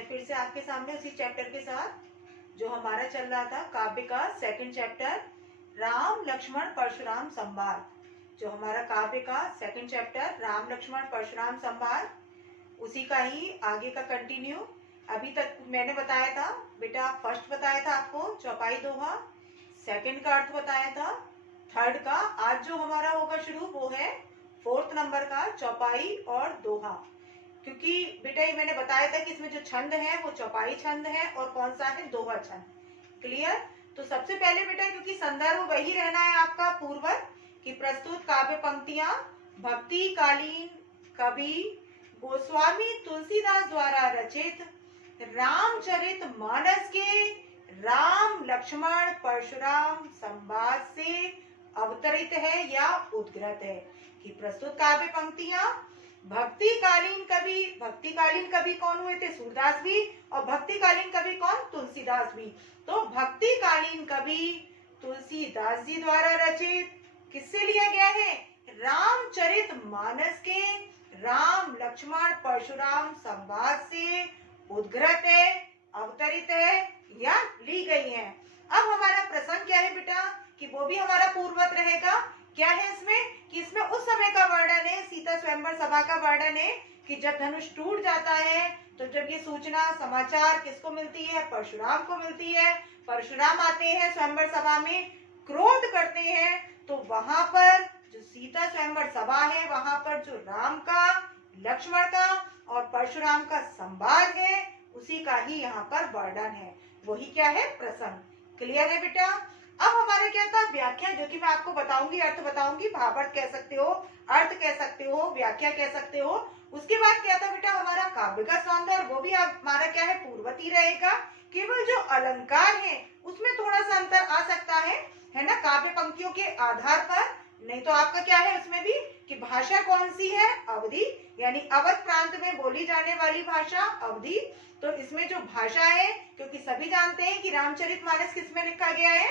मैं फिर से आपके सामने उसी चैप्टर के साथ जो हमारा चल रहा था काव्य का सेकंड चैप्टर राम लक्ष्मण परशुराम संवाद, जो हमारा काव्य का सेकंड चैप्टर राम लक्ष्मण परशुराम संवाद, उसी का ही आगे का कंटिन्यू। अभी तक मैंने बताया था बेटा, फर्स्ट बताया था आपको चौपाई दोहा, सेकंड का अर्थ बताया था, थर्ड का आज जो हमारा होगा शुरू वो है फोर्थ नंबर का चौपाई और दोहा। क्योंकि बेटा ये मैंने बताया था कि इसमें जो छंद है वो चौपाई छंद है और कौन सा है दोहा छंद। क्लियर? तो सबसे पहले बेटा, क्योंकि संदर्भ वही रहना है आपका पूर्वक, कि प्रस्तुत काव्य पंक्तियां भक्ति कालीन कवि गोस्वामी तुलसीदास द्वारा रचित रामचरित मानस के राम लक्ष्मण परशुराम संवाद से अवतरित है या उद्गृत है। कि प्रस्तुत काव्य पंक्तियां भक्तिकालीन कवि कौन हुए थे? सूरदास भी। और भक्तिकालीन कवि कौन? तुलसीदास भी। तो भक्तिकालीन कवि तुलसीदास जी द्वारा रचित किससे लिया गया है? रामचरित मानस के राम लक्ष्मण परशुराम संवाद से उद्गृत है, अवतरित है या ली गई है। अब हमारा प्रसंग क्या है बेटा, कि वो भी हमारा पूर्ववत रहेगा। क्या है इसमें? कि इसमें उस समय का वर्णन है, सीता स्वयंवर सभा का वर्णन है कि जब धनुष टूट जाता है तो जब ये सूचना समाचार किसको मिलती है? परशुराम को मिलती है। परशुराम आते हैं स्वयंवर सभा में, क्रोध करते हैं, तो वहां पर जो सीता स्वयंवर सभा है वहां पर जो राम का, लक्ष्मण का और परशुराम का संवाद है उसी का ही यहाँ पर वर्णन है। वही क्या है? प्रसंग। क्लियर है बेटा? अब हमारा क्या था? व्याख्या, जो कि मैं आपको बताऊंगी, अर्थ बताऊंगी, भावार्थ कह सकते हो, अर्थ कह सकते हो, व्याख्या कह सकते हो। उसके बाद क्या था बेटा? हमारा काव्य का सौंदर्य, वो भी हमारा क्या है? पूर्ववत ही रहेगा। केवल जो अलंकार है उसमें थोड़ा सा अंतर आ सकता है ना, काव्य पंक्तियों के आधार पर। नहीं तो आपका क्या है उसमें भी, कि भाषा कौन सी है? अवधी, यानी अवध प्रांत में बोली जाने वाली भाषा अवधी। तो इसमें जो भाषा है, क्योंकि सभी जानते हैं कि रामचरितमानस किस में लिखा गया है?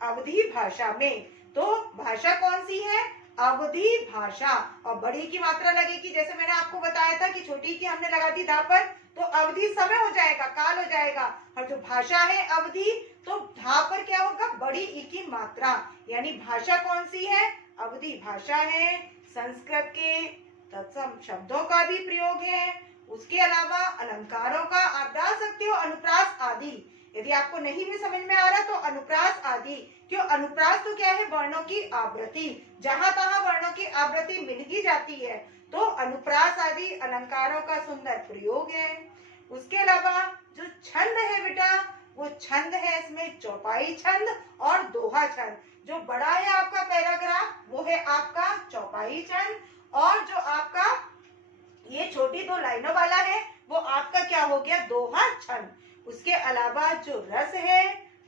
अवधी भाषा में। तो भाषा कौन सी है? अवधी भाषा। और बड़ी की मात्रा लगेगी, जैसे मैंने आपको बताया था कि छोटी की हमने लगा दी धा पर, तो अवधि समय हो जाएगा, काल हो जाएगा। और जो भाषा है अवधि, तो धा पर क्या होगा? बड़ी ई की मात्रा। यानी भाषा कौन सी है? अवधी भाषा है। संस्कृत के तत्सम शब्दों का भी प्रयोग है। उसके अलावा अलंकारों का, आप डाल सकते हो अनुप्रास आदि। यदि आपको नहीं भी समझ में आ रहा तो अनुप्रास आदि। क्यों? अनुप्रास तो क्या है? वर्णों की आवृत्ति, जहां तहां वर्णों की आवृत्ति मिल ही जाती है, तो अनुप्रास आदि अलंकारों का सुंदर प्रयोग है। उसके अलावा जो छंद है बेटा, वो छंद है इसमें चौपाई छंद और दोहा छंद। जो बड़ा है आपका पैराग्राफ वो है आपका चौपाई छंद, और जो आपका ये छोटी दो लाइनों वाला है वो आपका क्या हो गया? दोहा छंद। उसके अलावा जो रस है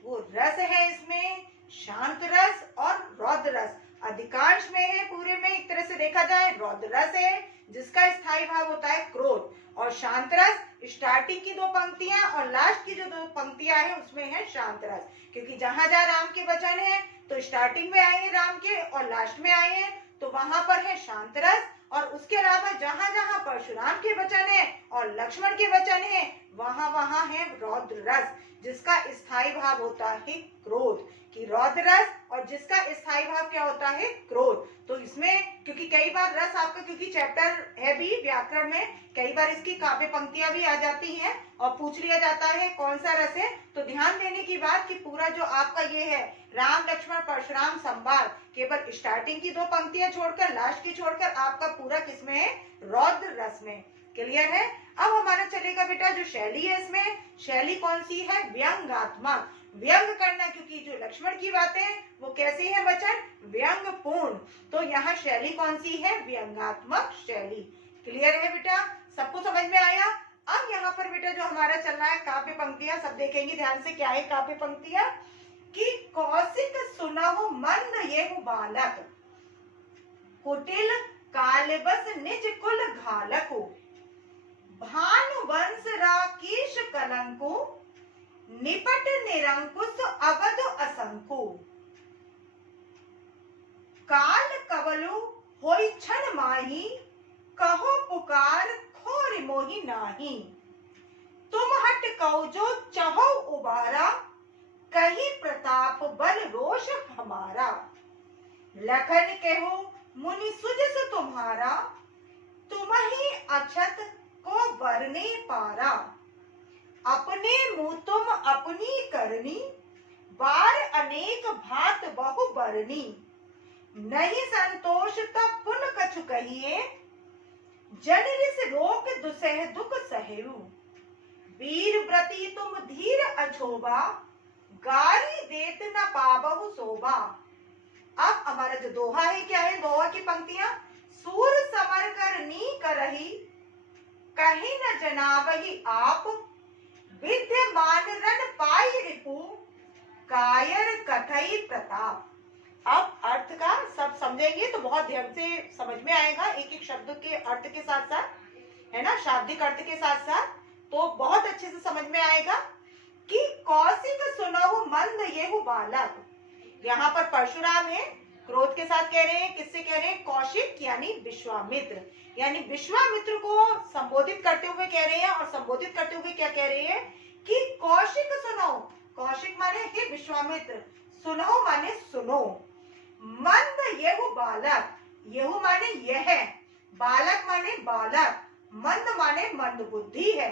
वो रस है इसमें शांत रस और रौद्र रस। अधिकांश में है, पूरे में एक तरह से देखा जाए रौद्र रस है जिसका स्थायी भाव होता है क्रोध, और शांत रस स्टार्टिंग की दो पंक्तियां और लास्ट की जो दो पंक्तियां हैं उसमें है शांत रस। क्योंकि जहां जहां राम के वचन है तो स्टार्टिंग में आए हैं राम के और लास्ट में आए हैं, तो वहां पर है शांत रस। और उसके अलावा जहां जहां परशुराम के वचन है और लक्ष्मण के वचन है वहां वहां है रौद्र रस, जिसका स्थायी भाव होता है क्रोध। कि रौद्र रस और जिसका स्थायी भाव क्या होता है? क्रोध। तो इसमें क्योंकि कई बार रस आपका, क्योंकि चैप्टर है भी व्याकरण में, कई बार इसकी काव्य पंक्तियां भी आ जाती हैं और पूछ लिया जाता है कौन सा रस है। तो ध्यान देने की बात कि पूरा जो आपका ये है राम लक्ष्मण परशुराम संवाद, केवल स्टार्टिंग की दो पंक्तियां छोड़कर, लास्ट की छोड़कर आपका पूरा किसमें है? रौद्र रस में। क्लियर है? अब हमारा चलेगा बेटा जो शैली है, इसमें शैली कौन सी है? व्यंग्यात्मक। व्यंग करना, क्योंकि जो लक्ष्मण की बातें वो कैसी है वचन? व्यंग पूर्ण। तो यहाँ शैली कौन सी है? व्यंग्यात्मक शैली। क्लियर है बेटा? सबको समझ में आया? अब यहाँ पर बेटा जो हमारा चल रहा है काव्य पंक्तियां, सब देखेंगे ध्यान से क्या है काव्य पंक्तियां। कि कौशिक सुनहु मंद येहु बालक, कुटिल कालबस निज कुल घालको, भानुवंश राकेश कलंको, निपट निरंकुश अवध असंको, काल कवलो होई क्षण माही, कहो पुकार खोर मोहि नाही, तुम हट कहो जो चहो उबारा, कहीं प्रताप बल रोष हमारा। लखन कहो मुनि सुजस तुम्हारा, तुम ही अक्षत को वरने पारा। अपने मुंह तुम अपनी करनी, बार अनेक भात बहु बरनी। नहीं संतोष तब पुन कछु कहिए, जनरिस रोक दुसह दुख सहेऊ। वीर व्रती तुम धीर अछोबा, गारी देत न पाबहु शोभा। अब हमारा जो दोहा है क्या है, दोहा की पंक्तियां, सूर समर कर नी करही, कहीं न जनावही आप। विद्यमान रन पाई रिपु, कायर कथई प्रताप। अब अर्थ का सब समझेंगे तो बहुत ध्यान से समझ में आएगा, एक एक शब्द के अर्थ के साथ साथ, है ना, शाब्दिक अर्थ के साथ साथ, तो बहुत अच्छे से समझ में आएगा कि कौशिक सुनहु मंद येहु बालक। यहाँ पर परशुराम है, क्रोध के साथ कह रहे हैं, किससे कह रहे हैं, कौशिक यानी विश्वामित्र, यानी विश्वामित्र को संबोधित करते हुए कह रहे हैं। और संबोधित करते हुए क्या कह रहे हैं कि कौशिक सुनो, कौशिक माने हे विश्वामित्र, सुनो माने सुनो। मंद येहु बालक, येहु माने यह, बालक माने बालक, मंद माने मंद बुद्धि है।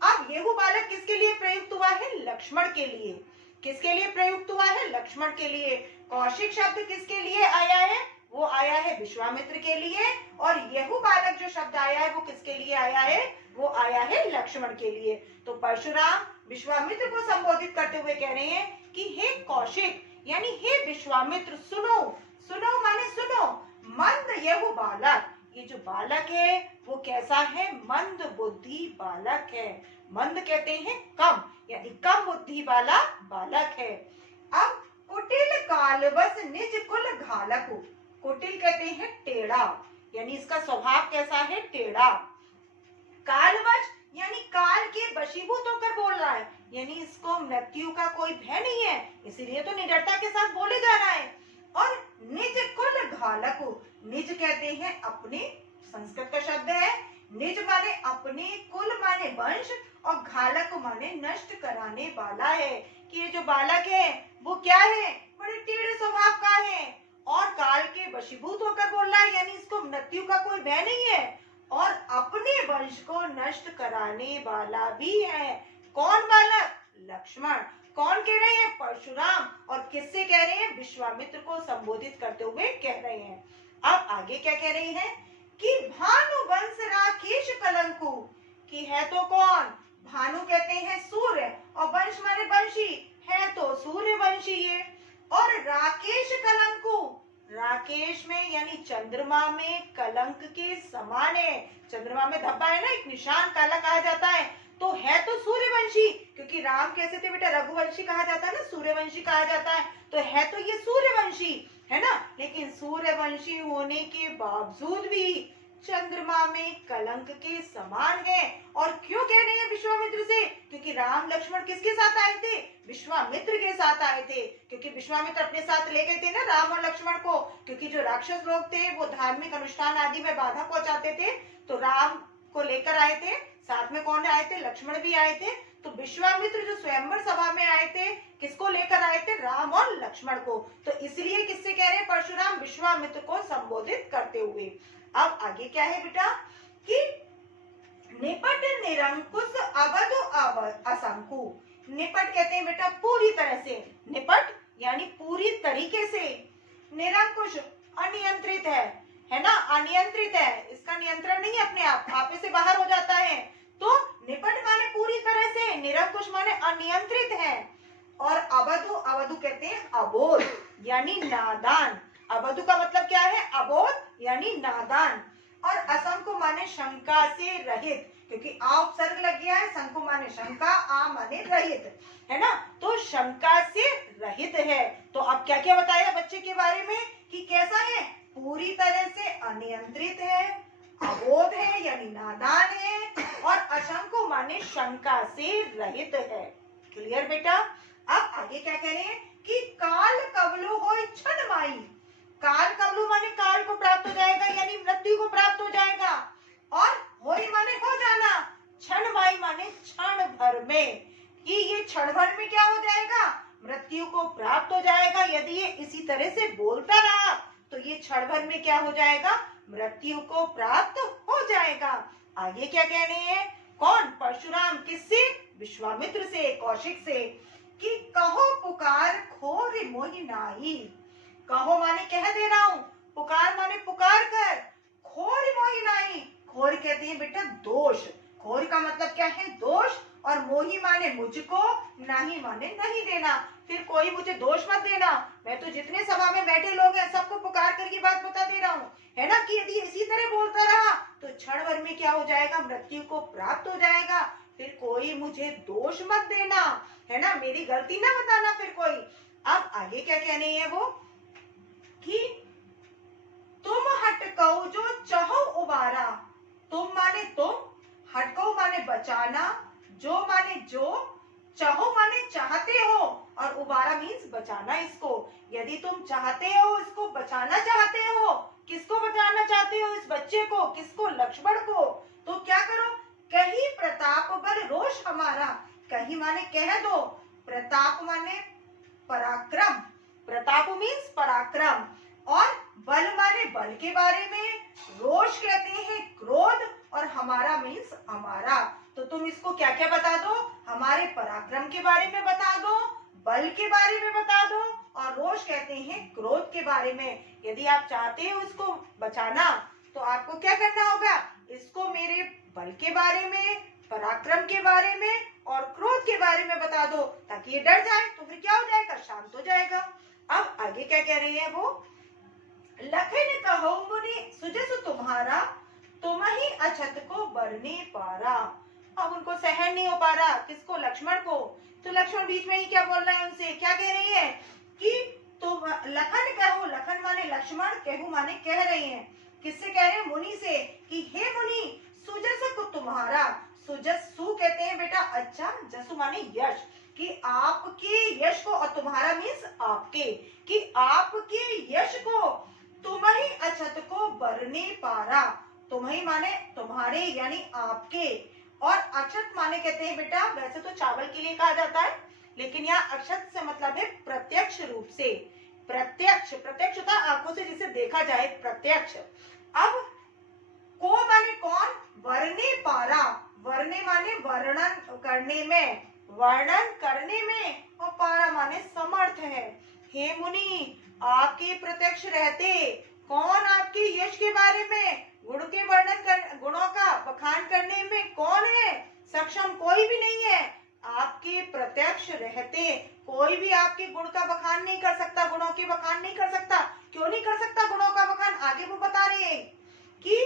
अब येहु बालक किसके लिए प्रयुक्त हुआ है, लक्ष्मण के लिए। किसके लिए प्रयुक्त हुआ है, लक्ष्मण के लिए। कौशिक शब्द किसके लिए आया है, वो आया है विश्वामित्र के लिए। और येहु बालक जो शब्द आया है वो किसके लिए आया है, वो आया है लक्ष्मण के लिए। तो परशुराम विश्वामित्र को संबोधित करते हुए कह रहे हैं कि हे कौशिक यानी हे विश्वामित्र, सुनो, सुनो माने सुनो। मंद येहु बालक, ये जो बालक है वो कैसा है, मंद बुद्धि बालक है। मंद कहते हैं कम, यानी कम बुद्धि वाला बालक है। अब कुटिल कालवश निज कुल घालकु, कुटिल कहते हैं टेढ़ा, यानी इसका स्वभाव कैसा है, टेढ़ा। कालवश यानी काल के वशीभूत होकर बोल रहा है, यानी इसको मृत्यु का कोई भय नहीं है, इसीलिए तो निडरता के साथ बोले जा रहा है। और निज कुल घालकु, निज कहते हैं अपने, संस्कृत का शब्द है। निज माने अपने, कुल माने वंश, और घालक माने नष्ट कराने वाला है। कि ये जो बालक है वो क्या है, बड़े टेढ़े स्वभाव का है और काल के वशीभूत होकर बोल रहा है, यानी इसको मृत्यु का कोई भय नहीं है और अपने वंश को नष्ट कराने वाला भी है। कौन बालक, लक्ष्मण। कौन कह रहे हैं, परशुराम। और किससे कह रहे हैं, विश्वामित्र को संबोधित करते हुए कह रहे हैं। अब आगे क्या कह रही हैं कि भानु वंश राकेश कलंकु, कि है तो कौन, भानु कहते हैं सूर्य और वंश माने वंशी, है तो सूर्य वंशी है। और राकेश कलंकु, राकेश में यानी चंद्रमा में कलंक के समान है। चंद्रमा में धब्बा है ना, एक निशान काला कहा जाता है, तो है तो सूर्यवंशी, क्योंकि राम कैसे थे बेटा, रघुवंशी कहा जाता है ना, सूर्यवंशी कहा जाता है, तो है तो ये सूर्यवंशी है ना। लेकिन सूर्यवंशी होने के बावजूद भी चंद्रमा में कलंक के समान है। और क्यों कह रहे हैं विश्वामित्र से, क्योंकि राम लक्ष्मण किसके साथ आए थे, विश्वामित्र के साथ आए थे। क्योंकि विश्वामित्र अपने साथ ले गए थे ना राम और लक्ष्मण को, क्योंकि जो राक्षस लोग थे वो धार्मिक अनुष्ठान आदि में बाधा पहुंचाते थे, तो राम को लेकर आए थे। साथ में कौन आए थे, लक्ष्मण भी आए थे। तो विश्वामित्र जो स्वयंवर सभा में आए थे, किसको लेकर आए थे, राम और लक्ष्मण को। तो इसलिए किससे कह रहे हैं परशुराम, विश्वामित्र को संबोधित करते हुए। अब आगे क्या है बेटा कि निपट निरंकुश अवध असंकु। निपट कहते हैं बेटा पूरी तरह से, निपट यानी पूरी तरीके से, निरंकुश अनियंत्रित है ना, अनियंत्रित है, इसका नियंत्रण नहीं अपने आप से बाहर हो जाता है। तो निपट माने पूरी तरह से, निरंकुश माने अनियंत्रित है। और अवधु, अवधु कहते हैं अबोध यानी नादान। अवधु का मतलब क्या है, अबोध यानी नादान। और असंको माने शंका से रहित, क्योंकि आ उपसर्ग लग गया है, संको माने शंका, आ माने रहित, है ना, तो शंका से रहित है। तो अब क्या क्या बताया बच्चे के बारे में कि कैसा है, पूरी तरह से अनियंत्रित है, अबोध है यानी नादान है, और अशंको माने शंका से रहित है। क्लियर बेटा। अब आगे क्या कह रहे हैं कि काल कवलो होय क्षण माई। काल कवलो माने काल को प्राप्त हो जाएगा, यानी मृत्यु को प्राप्त हो जाएगा। और होय माने हो जाना, क्षण माई माने क्षण तरह से बोलता रहा तो ये क्षण भर में क्या हो जाएगा, मृत्यु को प्राप्त हो जाएगा। आगे क्या कह रहे हैं, कौन, परशुराम, किससे, विश्वामित्र से, कौशिक से, कि कहो पुकार खोर मोहि नाई। कहो माने कह दे रहा हूँ, पुकार माने पुकार कर, खोर मोहि नाई, खोर कहते हैं बेटा दोष, खोर का मतलब क्या है, दोष, और मोही माने मुझको, नहीं माने नहीं देना। फिर कोई मुझे दोष मत देना, मैं तो जितने सभा में बैठे लोग हैं सबको पुकार कर ये बात बता दे रहा हूँ, है ना, कि यदि इसी तरह बोलता रहा तो क्षण भर में क्या हो जाएगा, मृत्यु को प्राप्त हो जाएगा। फिर कोई मुझे दोष मत देना, है ना, मेरी गलती ना बताना फिर कोई। अब आगे क्या कहने हैं वो, कि तुम हटकऊ जो चहो उबारा। तुम माने तुम, हटकऊ माने बचाना, जो माने जो, चाहो माने चाहते हो, और उबारा मीन्स बचाना इसको। यदि तुम चाहते हो, इसको बचाना चाहते हो, किसको बचाना चाहते हो, इस बच्चे को, किसको, लक्ष्मण को, तो क्या करो, कही प्रताप बल रोष हमारा। कही माने कह दो, प्रताप माने पराक्रम, प्रताप मीन्स पराक्रम, और बल माने बल के बारे में, रोष कहते हैं क्रोध, और हमारा मीन्स हमारा। तो तुम इसको क्या क्या बता दो, हमारे पराक्रम के बारे में बता दो, बल के बारे में बता दो, और रोष कहते हैं क्रोध के बारे में। यदि आप चाहते हो इसको बचाना तो आपको क्या करना होगा, इसको मेरे बल के बारे में, पराक्रम के बारे में और क्रोध के बारे में बता दो, ताकि ये डर जाए, तो फिर क्या हो जाएगा, शांत हो जाएगा। अब आगे क्या कह रहे हैं वो, लखन कहो मुनि सुजस तुम्हारा, तुम ही अछत को बरने पारा। अब उनको सहन नहीं हो पा रहा, किसको, लक्ष्मण को। तो लक्ष्मण बीच में ही क्या बोल रहा है उनसे, क्या कह रहे हैं, कि तुम लखन कहो, लखन माने लक्ष्मण, कहू माने कह रहे हैं, किससे कह रहे हैं, मुनि से, कि हे मुनि सुजस को तुम्हारा, सुजस सु कहते हैं बेटा अच्छा, जसु माने यश, कि आपके यश को, और तुम्हारा मीन्स आपके, कि आपके यश को, तुम ही अछत को बरने पारा। तुम ही माने तुम्हारे यानी आपके, और अक्षत माने कहते हैं बेटा, वैसे तो चावल के लिए कहा जाता है, लेकिन यहाँ अक्षत से मतलब है प्रत्यक्ष रूप से, प्रत्यक्ष, प्रत्यक्ष होता है आंखों से जिसे देखा जाए, प्रत्यक्ष। अब को माने कौन, वर्णे पारा, वर्णे माने वर्णन करने में, वर्णन करने में, और पारा माने समर्थ है। हे मुनि, आपके प्रत्यक्ष रहते, कौन आपके यश के बारे में, गुण के वर्णन कर, गुणों का बखान करने में कौन है सक्षम, कोई भी नहीं है। आपके प्रत्यक्ष रहते कोई भी आपके गुण का बखान नहीं कर सकता, गुणों के बखान नहीं कर सकता। क्यों नहीं कर सकता गुणों का बखान, आगे वो बता रहे हैं कि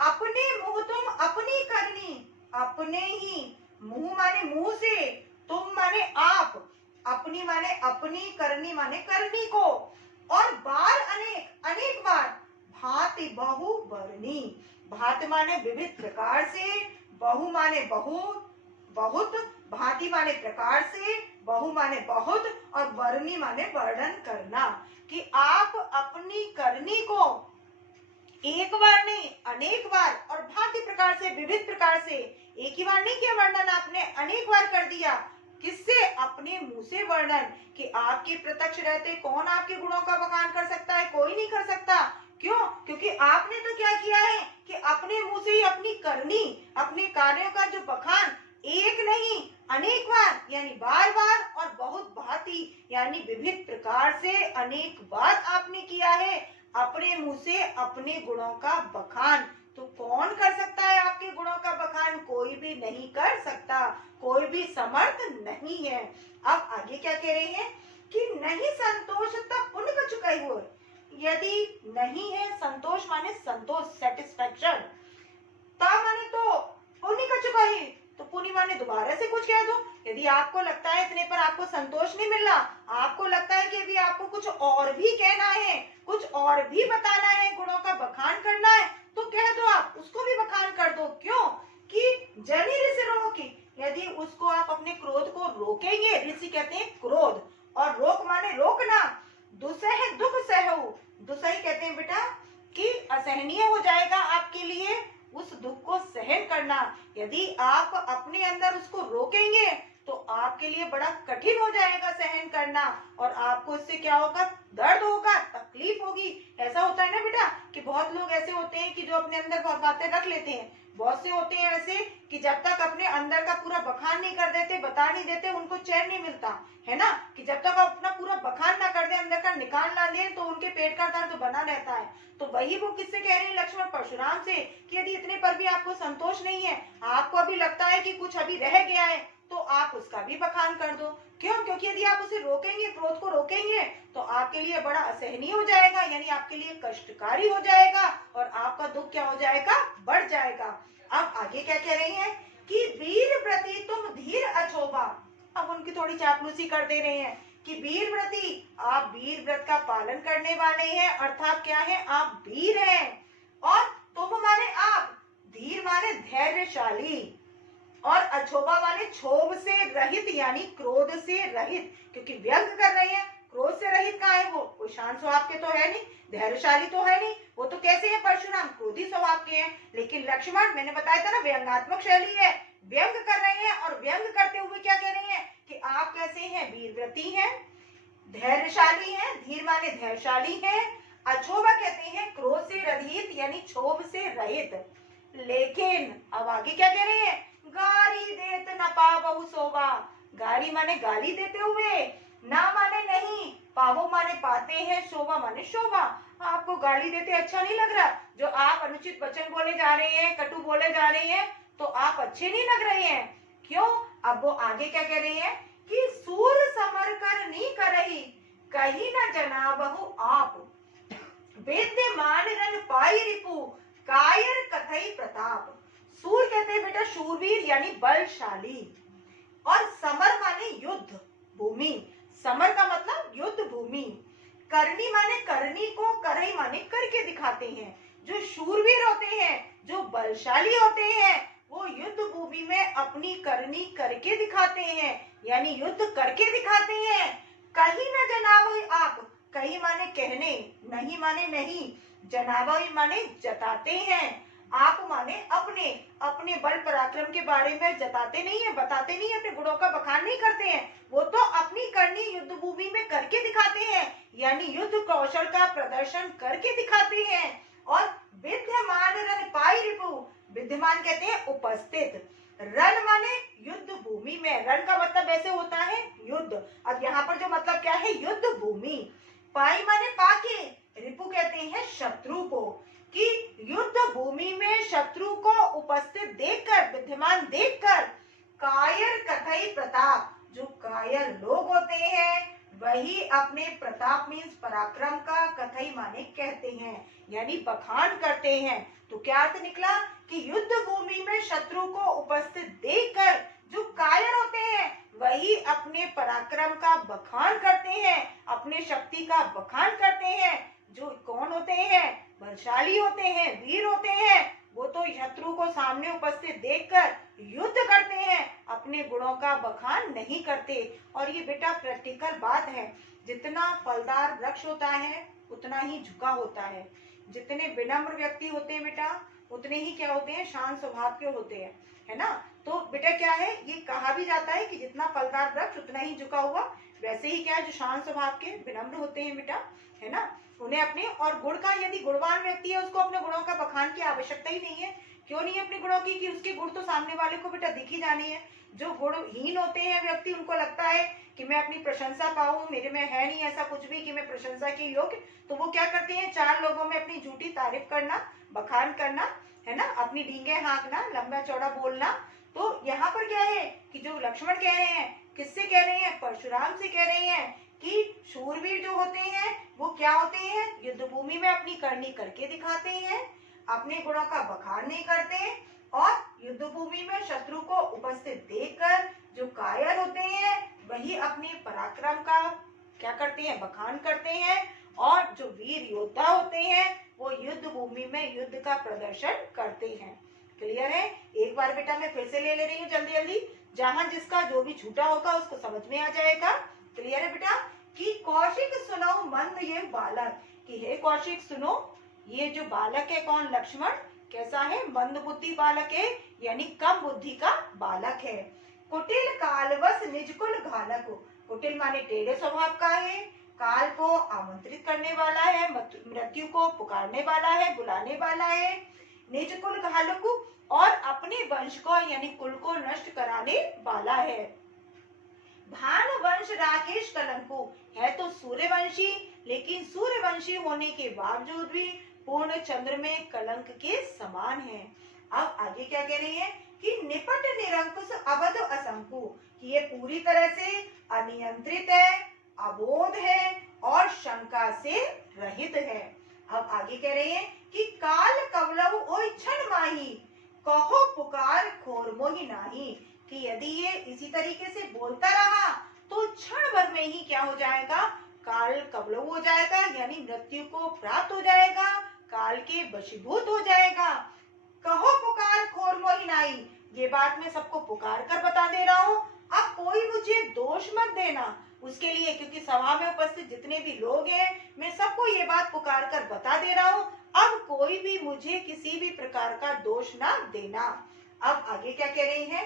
अपने मुंह तुम अपनी करनी, अपने ही मुंह माने मुंह से, तुम माने आप, अपनी माने अपनी, करनी माने करनी को, और बार अनेक, अनेक बार, भांति बहु बरनी, भांति माने विविध प्रकार से, बहु माने बहुत, बहुत, भांति माने प्रकार से, बहु माने बहुत, और बरनी माने वर्णन करना, कि आप अपनी करनी को एक बार नहीं अनेक बार, और भांति प्रकार से, विविध प्रकार से, एक ही बार नहीं किया वर्णन आपने, अनेक बार कर दिया, किससे, अपने मुंह से वर्णन, कि आपके प्रत्यक्ष रहते कौन आपके गुणों का बखान कर सकता है, कोई नहीं कर सकता। क्यों, क्योंकि आपने तो क्या किया है, कि अपने मुंह से ही अपनी करनी, अपने कार्यों का जो बखान एक नहीं अनेक बार, यानी बार बार, और बहुत भांति यानी विविध प्रकार से, अनेक बार आपने किया है अपने मुंह से अपने गुणों का बखान। तो कौन कर सकता है आपके गुणों का बखान, कोई भी नहीं कर सकता, कोई भी समर्थ नहीं है। अब आगे क्या कह रहे हैं, कि नहीं संतोष तब पुण्य कछु कहियो, यदि नहीं है संतोष माने संतोष, सेटिस्फेक्शन, ता माने तो पुण्य कछु कही, तो पुण्य माने दोबारा से कुछ कह दो। यदि आपको लगता है इतने पर आपको संतोष नहीं मिल रहा, आपको लगता है कि अभी आपको कुछ और भी कहना है, कुछ और भी बताना है, गुणों का बखान करना है, तो कह दो, आप उसको भी बखान कर दो। क्यों, कि जनी ऋषि रोकी, यदि उसको आप अपने क्रोध को रोकेंगे, ऋषि कहते हैं क्रोध, और रोक माने रोकना, दुसह दुख सहु, दुसही कहते हैं बेटा कि असहनीय हो जाएगा आपके लिए उस दुख को सहन करना। यदि आप अपने अंदर उसको रोकेंगे तो आपके लिए बड़ा कठिन हो जाएगा सहन करना, और आपको इससे क्या होगा, दर्द होगा, तकलीफ होगी। ऐसा होता है ना बेटा कि बहुत लोग ऐसे होते हैं कि जो अपने अंदर बहुत बातें रख लेते हैं। बहुत से होते हैं ऐसे कि जब तक अपने अंदर का पूरा बखान नहीं कर देते, बता नहीं देते, उनको चैन नहीं मिलता है ना, कि जब तक अपना पूरा बखान ना कर दे, अंदर का निकाल ना दे, तो उनके पेट का दर्द बना रहता है। तो वही वो किससे कह रहे हैं, लक्ष्मण परशुराम से, कि यदि इतने पर भी आपको संतोष नहीं है, आपको अभी लगता है कि कुछ अभी रह गया है, तो आप उसका भी बखान कर दो। क्यों? क्योंकि यदि आप उसे रोकेंगे, क्रोध को रोकेंगे, तो आपके लिए बड़ा असहनीय हो जाएगा, यानी आपके लिए कष्टकारी हो जाएगा, और आपका दुख क्या हो जाएगा, बढ़ जाएगा। अब आगे क्या कह रही हैं कि वीर प्रति तुम धीर अछोभा। अब उनकी थोड़ी चापलूसी कर दे रहे हैं कि वीर व्रती, आप वीर व्रत का पालन करने वाले हैं, अर्थात क्या है, आप वीर हैं। और तुम माने आप, धीर माने धैर्यशाली, और अछोभा वाले क्षोभ से रहित यानी क्रोध से रहित, क्योंकि व्यंग कर रहे हैं। क्रोध से रहित कहाँ है वो, कोई शांत स्वभाव के तो है नहीं, धैर्यशाली तो है नहीं, वो तो कैसे है, परशुराम क्रोधी स्वभाव के हैं। लेकिन लक्ष्मण, मैंने बताया था ना, व्यंगात्मक शैली है, व्यंग कर रहे हैं, और व्यंग करते हुए क्या कह रहे हैं कि आप कैसे हैं, वीरव्रती हैं, धैर्यशाली हैं, धीर माने धैर्यशाली हैं, अछोभा कहते हैं क्रोध से रहित यानी क्षोभ से रहित। लेकिन अब आगे क्या कह रहे हैं, गारी देत न पावहु शोभा। गारी माने गाली देते हुए, ना माने नहीं, पावो माने पाते हैं, शोभा माने शोभा। आपको गाली देते अच्छा नहीं लग रहा, जो आप अनुचित वचन बोले जा रहे हैं, कटु बोले जा रहे हैं, तो आप अच्छे नहीं लग रहे हैं। क्यों? अब वो आगे क्या कह रहे हैं कि सूर समर कर नी करही, कहीं न जनाबहु आप, विद्यमान रन पाई रिपु, कायर कथई प्रताप। सूर कहते हैं बेटा शूरवीर यानी बलशाली, और समर माने युद्ध भूमि, समर का मतलब युद्ध भूमि, करनी माने करनी को, करही माने करके दिखाते हैं। जो शूरवीर होते हैं, जो बलशाली होते हैं, वो युद्ध भूमि में अपनी करनी करके दिखाते हैं, यानी युद्ध करके दिखाते हैं। कहीं न जनाब आप, कहीं माने कहने, नहीं माने नहीं, जनाबा माने जताते हैं, आप माने अपने, अपने बल पराक्रम के बारे में जताते नहीं है, बताते नहीं है, अपने गुणों का बखान नहीं करते हैं, वो तो अपनी करनी युद्ध भूमि में करके दिखाते हैं, यानी युद्ध कौशल का प्रदर्शन करके दिखाते हैं। और विद्यमान रन पाई रिपु, विद्यमान कहते हैं उपस्थित, रण माने युद्ध भूमि में, रण का मतलब ऐसे होता है युद्ध, अब यहाँ पर जो मतलब क्या है, युद्ध भूमि। पाई माने पाके, रिपु कहते हैं शत्रु को, कि युद्ध भूमि में शत्रु को उपस्थित देखकर, विद्यमान देखकर, कायर कथई प्रताप, जो कायर लोग होते हैं वही अपने प्रताप मीन्स पराक्रम का कथई माने कहते हैं, यानी बखान करते हैं। तो क्या अर्थ निकला कि युद्ध भूमि में शत्रु को उपस्थित देखकर जो कायर होते हैं वही अपने पराक्रम का बखान करते हैं, अपने शक्ति का बखान करते हैं। जो कौन होते हैं, बलशाली होते हैं, वीर होते हैं, वो तो शत्रु को सामने उपस्थित देखकर युद्ध करते हैं, अपने गुणों का बखान नहीं करते। और ये बेटा प्रैक्टिकल बात है, जितना फलदार वृक्ष होता है उतना ही झुका होता है, जितने विनम्र व्यक्ति होते हैं बेटा उतने ही क्या होते हैं, शांत स्वभाव के होते हैं, है ना। तो बेटा क्या है, ये कहा भी जाता है कि जितना फलदार वृक्ष उतना ही झुका हुआ, वैसे ही क्या है, जो शांत स्वभाव के विनम्र होते हैं बेटा, है ना, उन्हें अपने और गुण का, यदि गुणवान व्यक्ति है उसको अपने गुणों का बखान की आवश्यकता ही नहीं है। क्यों नहीं है अपने गुणों की, कि उसके गुण तो सामने वाले को बेटा दिख ही जानी है। जो गुणहीन होते हैं व्यक्ति, उनको लगता है कि मैं अपनी प्रशंसा पाऊं, मेरे में है नहीं ऐसा कुछ भी कि मैं प्रशंसा के योग्य, तो वो क्या करते हैं, चार लोगों में अपनी झूठी तारीफ करना, बखान करना, है ना, अपनी डींगे हाँकना, लंबा चौड़ा बोलना। तो यहाँ पर क्या है कि जो लक्ष्मण कह रहे हैं, किससे कह रहे हैं, परशुराम से कह रहे हैं कि शूरवीर जो होते हैं वो क्या होते हैं, युद्ध भूमि में अपनी करनी करके दिखाते हैं, अपने गुणों का बखान नहीं करते, और युद्ध भूमि में शत्रु को उपस्थित देखकर जो कायर होते हैं वही अपने पराक्रम का क्या करते हैं, बखान करते हैं, और जो वीर योद्धा होते हैं वो युद्ध भूमि में युद्ध का प्रदर्शन करते हैं। क्लियर है? एक बार बेटा मैं फिर से ले रही हूँ जल्दी जल्दी, जहां जिसका जो भी छूटा होगा उसको समझ में आ जाएगा। क्लियर है बेटा? कि कौशिक सुनो मंद ये बालक, कि हे कौशिक सुनो, ये जो बालक है कौन, लक्ष्मण, कैसा है, मंद बुद्धि बालक है, यानी कम बुद्धि का बालक है। कुटिल कालवश निज कुल घालक। कुटिल माने टेढ़े स्वभाव का है, काल को आमंत्रित करने वाला है, मृत्यु को पुकारने वाला है, बुलाने वाला है, निज कुल घालक और अपने वंश को यानी कुल को नष्ट कराने वाला है। भान वंश राकेश कलंकु है तो सूर्यवंशी, लेकिन सूर्यवंशी होने के बावजूद भी पूर्ण चंद्र में कलंक के समान है। अब आगे क्या कह रही है कि निपट निरंकुश अवध असंकु, कि ये पूरी तरह से अनियंत्रित है, अबोध है और शंका से रहित है। अब आगे कह रहे हैं कि काल कवलव ओय क्षण माही, कहो पुकार खोर मोहि नाही, कि यदि ये इसी तरीके से बोलता रहा तो क्षण भर में ही क्या हो जाएगा, काल कवलव हो जाएगा, यानी मृत्यु को प्राप्त हो जाएगा, काल के वशीभूत हो जाएगा। कहो पुकार खोर मोहि नाही, ये बात मैं सबको पुकार कर बता दे रहा हूँ, अब कोई मुझे दोष मत देना उसके लिए, क्योंकि सभा में उपस्थित जितने भी लोग हैं मैं सबको ये बात पुकार कर बता दे रहा हूँ, अब कोई भी मुझे किसी भी प्रकार का दोष ना देना। अब आगे क्या कह रही है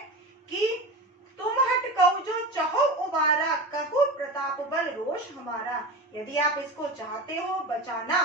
कि तुम हट कहू जो चाहो उबारा, कहू प्रताप बल रोष हमारा। यदि आप इसको चाहते हो बचाना,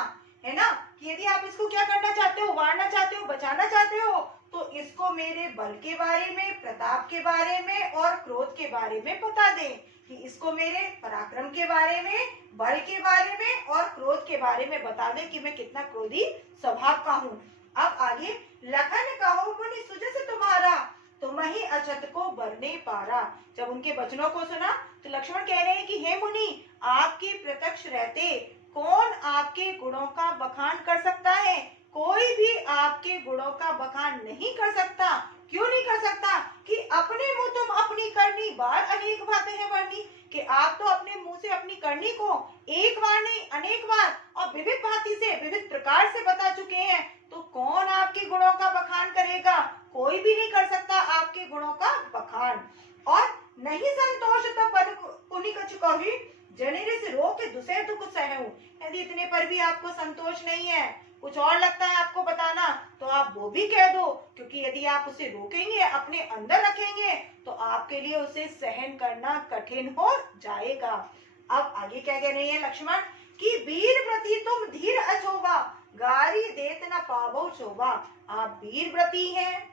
है ना, कि यदि आप इसको क्या करना चाहते हो, उबारना चाहते हो, बचाना चाहते हो, तो इसको मेरे बल के बारे में, प्रताप के बारे में और क्रोध के बारे में बता दे, कि इसको मेरे पराक्रम के बारे में, बल के बारे में और क्रोध के बारे में बता दे कि मैं कितना क्रोधी स्वभाव का हूँ। अब आगे, लखन कहो मुनि सुजस तुम्हारा, तुम ही अछत को बरने पारा। जब उनके वचनों को सुना तो लक्ष्मण कह रहे हैं कि हे मुनि, आपके प्रत्यक्ष रहते कौन आपके गुणों का बखान कर सकता है, कोई भी आपके गुणों का बखान नहीं कर सकता। क्यों नहीं कर सकता, कि अपने मुंह तुम अपनी करनी बार अनेक बातें हैं वर्णी, कि आप तो अपने मुंह से अपनी करनी को एक बार नहीं अनेक बार और विविध भांति से, विविध प्रकार से बता चुके हैं, तो कौन आपके गुणों का बखान करेगा, कोई भी नहीं कर सकता आपके गुणों का बखान। और नहीं संतोष तो पद पुनि कछु कही, जनेरे से रोके दुसरे दुख सहूं। यदि इतने पर भी आपको संतोष नहीं है, कुछ और लगता है आपको बताना, तो आप वो भी कह दो, क्योंकि यदि आप उसे रोकेंगे, अपने अंदर रखेंगे, तो आपके लिए उसे सहन करना कठिन हो जाएगा। अब आगे क्या कह रहे हैं लक्ष्मण, कि वीर व्रती तुम धीर अछोबा, गारी देत न पावो शोभा। आप वीर व्रती हैं,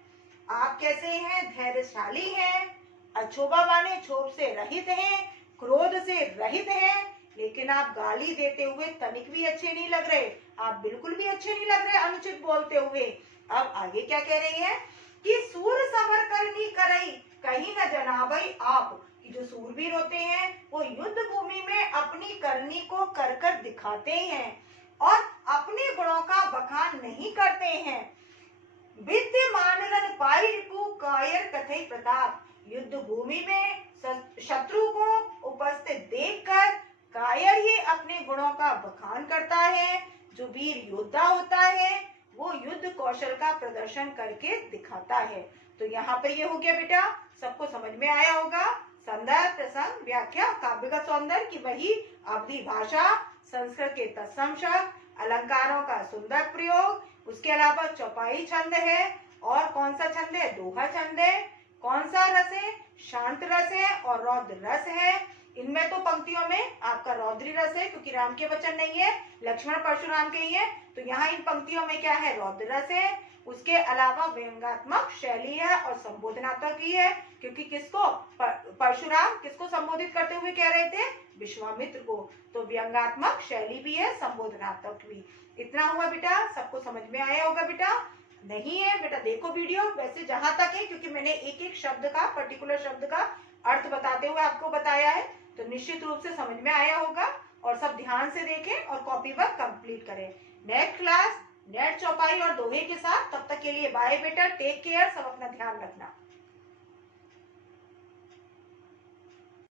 आप कैसे हैं, धैर्यशाली हैं, अछोबा माने क्षोभ से रहित हैं, क्रोध से रहित हैं, लेकिन आप गाली देते हुए तनिक भी अच्छे नहीं लग रहे, आप बिल्कुल भी अच्छे नहीं लग रहे अनुचित बोलते हुए। अब आगे क्या कह रही है कि सूर समर करनी करई, कहीं न जनाबई आप, कि जो सूरवीर होते हैं वो युद्ध भूमि में अपनी करनी को कर कर दिखाते हैं और अपने गुणों का बखान नहीं करते हैं। विद्यमान रन पाई रिपु कायर कथई प्रताप, युद्ध भूमि में शत्रु को उपस्थित देखकर कायर ही अपने गुणों का बखान करता है। जो वीर योद्धा होता है वो युद्ध कौशल का प्रदर्शन करके दिखाता है। तो यहाँ पे ये हो गया बेटा, सबको समझ में आया होगा। संदर्भ, प्रसंग, व्याख्या, काव्य का सौंदर्य की वही अवधि भाषा, संस्कृत के तत्सम शब्द, अलंकारों का सुंदर प्रयोग, उसके अलावा चौपाई छंद है, और कौन सा छंद है, दोहा छंद है, कौन सा रस है, शांत रस है और रौद्र रस है। इनमें तो पंक्तियों में आपका रौद्री रस है, क्योंकि राम के वचन नहीं है, लक्ष्मण परशुराम के ही है, तो यहाँ इन पंक्तियों में क्या है, रौद्र रस है। उसके अलावा व्यंग्यात्मक शैली है और संबोधनात्मक भी है, क्योंकि किसको, परशुराम किसको संबोधित करते हुए कह रहे थे, विश्वामित्र को, तो व्यंग्यात्मक शैली भी है, संबोधनात्मक भी। इतना हुआ बेटा, सबको समझ में आया होगा बेटा। नहीं है बेटा, देखो वीडियो वैसे जहां तक है, क्योंकि मैंने एक एक शब्द का, पर्टिकुलर शब्द का अर्थ बताते हुए आपको बताया है, तो निश्चित रूप से समझ में आया होगा। और सब ध्यान से देखें और कॉपी वर्क कंप्लीट करें। नेक्स्ट क्लास नेट चौपाई और दोहे के साथ, तब तक के लिए बाय बेटा, टेक केयर, सब अपना ध्यान रखना।